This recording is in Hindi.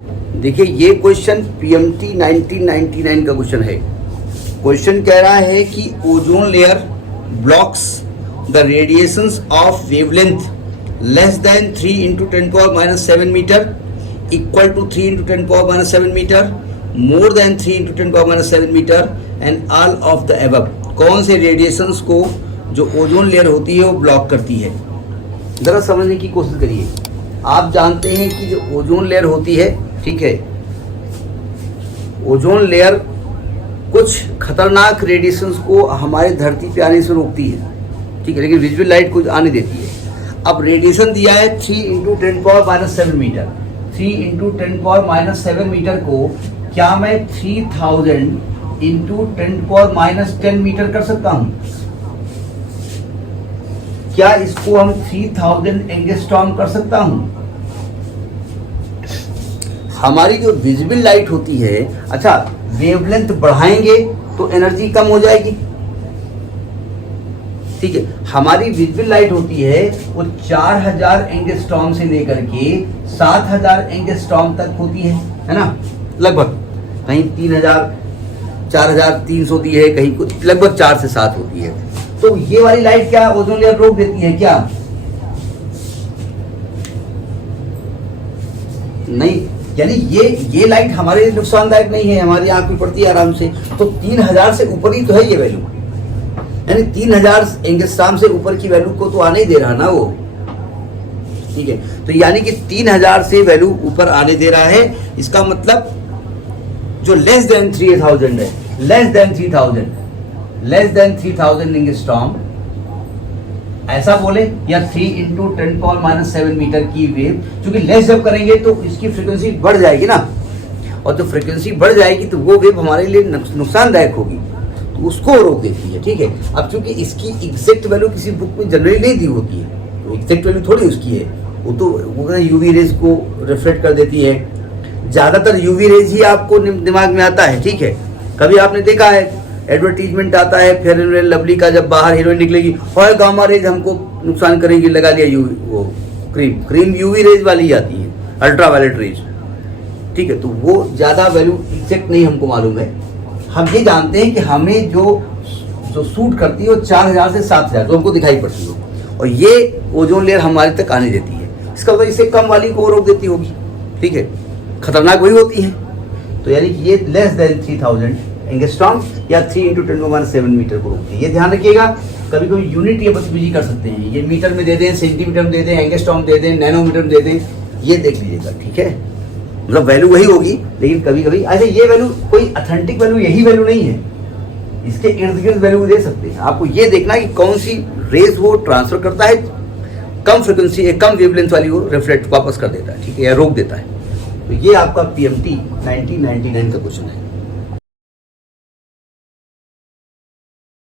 देखिए ये क्वेश्चन पीएमटी 1999 का क्वेश्चन है। क्वेश्चन कह रहा है कि ozone layer blocks the radiations of wavelength less than 3 into 10⁻⁷ meter equal to 3 into 10⁻⁷ meter more than 3 into 10⁻⁷ meter and all of the above. कौन से रेडिएशंस को जो ओजोन लेयर होती है वो ब्लॉक करती है, ज़रा समझने की कोशिश करिए। आप जानते हैं कि जो ओजोन लेयर होती है, ठीक है, ओजोन लेयर कुछ खतरनाक रेडिएशंस को हमारे धरती पे आने से रोकती है, ठीक है, लेकिन विजुअल लाइट को आने देती है। अब रेडिएशन दिया है 3 इंटू 10⁻⁷ मीटर। 3 इंटू 10⁻⁷ मीटर को क्या मैं 3000 इंटू 10⁻⁻10 मीटर कर सकता हूं? क्या इसको हम 3000 एंगस्ट्रॉम कर सकता हूं? हमारी जो विजिबल लाइट होती है, अच्छा वेवलेंथ बढ़ाएंगे तो एनर्जी कम हो जाएगी, ठीक है। हमारी विजिबल लाइट होती है वो 4000 एंगस्ट्रॉम से लेकर के 7000 एंगस्ट्रॉम तक होती है ना, लगभग। कहीं 3000 4300 दी है, कहीं कुछ लगभग 4 से 7 होती है। तो ये वाली लाइट क्या ओजोन लेयर रोक देती है क्या? नहीं, यानी ये लाइट हमारे लिए नुकसानदायक नहीं है, हमारी आंख में पड़ती है आराम से। तो 3000 से ऊपर ही तो है ये वैल्यू, यानी 3000 एंगस्ट्रॉम से ऊपर की वैल्यू को तो आने ही दे रहा ना वो, ठीक है। तो यानी कि 3000 से वैल्यू ऊपर आने दे रहा है। इसका मतलब जो लेस देन 3000 है, लेस देन 3000 एंगस्ट्रॉम ऐसा बोले, या 3 इंटू 10⁻⁷ मीटर की वेव, क्योंकि लेस जब करेंगे तो इसकी फ्रीक्वेंसी बढ़ जाएगी ना, और जो फ्रीक्वेंसी बढ़ जाएगी तो वो वेव हमारे लिए नुकसानदायक होगी, तो उसको रोक देती है, ठीक है। अब चूंकि इसकी एग्जैक्ट वैल्यू किसी बुक में जनरली नहीं दी होती है, तो एग्जैक्ट वैल्यू थोड़ी उसकी है, वो तो यूवी रेज को रिफ्लेक्ट कर देती है। ज़्यादातर यूवी रेज ही आपको दिमाग में आता है, ठीक है। कभी आपने देखा है एडवर्टीजमेंट आता है फेयर एंड लवली का, जब बाहर हीरोइन निकलेगी और गामा रेज हमको नुकसान करेंगी, लगा लिया यूवी वो क्रीम यूवी रेज वाली ही आती है, अल्ट्रावायलेट रेज, ठीक है। तो वो ज़्यादा वैल्यू एग्जैक्ट नहीं हमको मालूम है। हम ये जानते हैं कि हमें जो सूट करती है वो 4000 से 7000 तो हमको दिखाई पड़ती है, और ये ओजोन लेयर हमारे तक आने देती है। इसका मतलब इससे कम वाली को रोक देती होगी, ठीक है, खतरनाक वही होती है। तो यानी कि ये लेस देन 3000 एंगस्ट्रॉम या 3 इंटू 10⁻⁷ मीटर को रोकती है। ये ध्यान रखिएगा, कभी कभी यूनिट ये बदतमीजी कर सकते हैं, ये मीटर में दे दें, सेंटीमीटर में दे दें, एंगस्ट्रॉम दे दें, नैनोमीटर में दे दें, ये देख लीजिएगा, ठीक है। मतलब वैल्यू वही होगी, लेकिन कभी कभी अच्छा ये वैल्यू कोई ऑथेंटिक वैल्यू यही वैल्यू नहीं है, इसके इर्द गिर्द वैल्यू दे सकते हैं। आपको ये देखना है कि कौन सी रेज वो ट्रांसफर करता है, कम फ्रिक्वेंसी कम वेवलेंथ वाली वो रिफ्लेक्ट वापस कर देता है, ठीक है, या रोक देता है। तो ये आपका पीएमटी 1999 का क्वेश्चन है।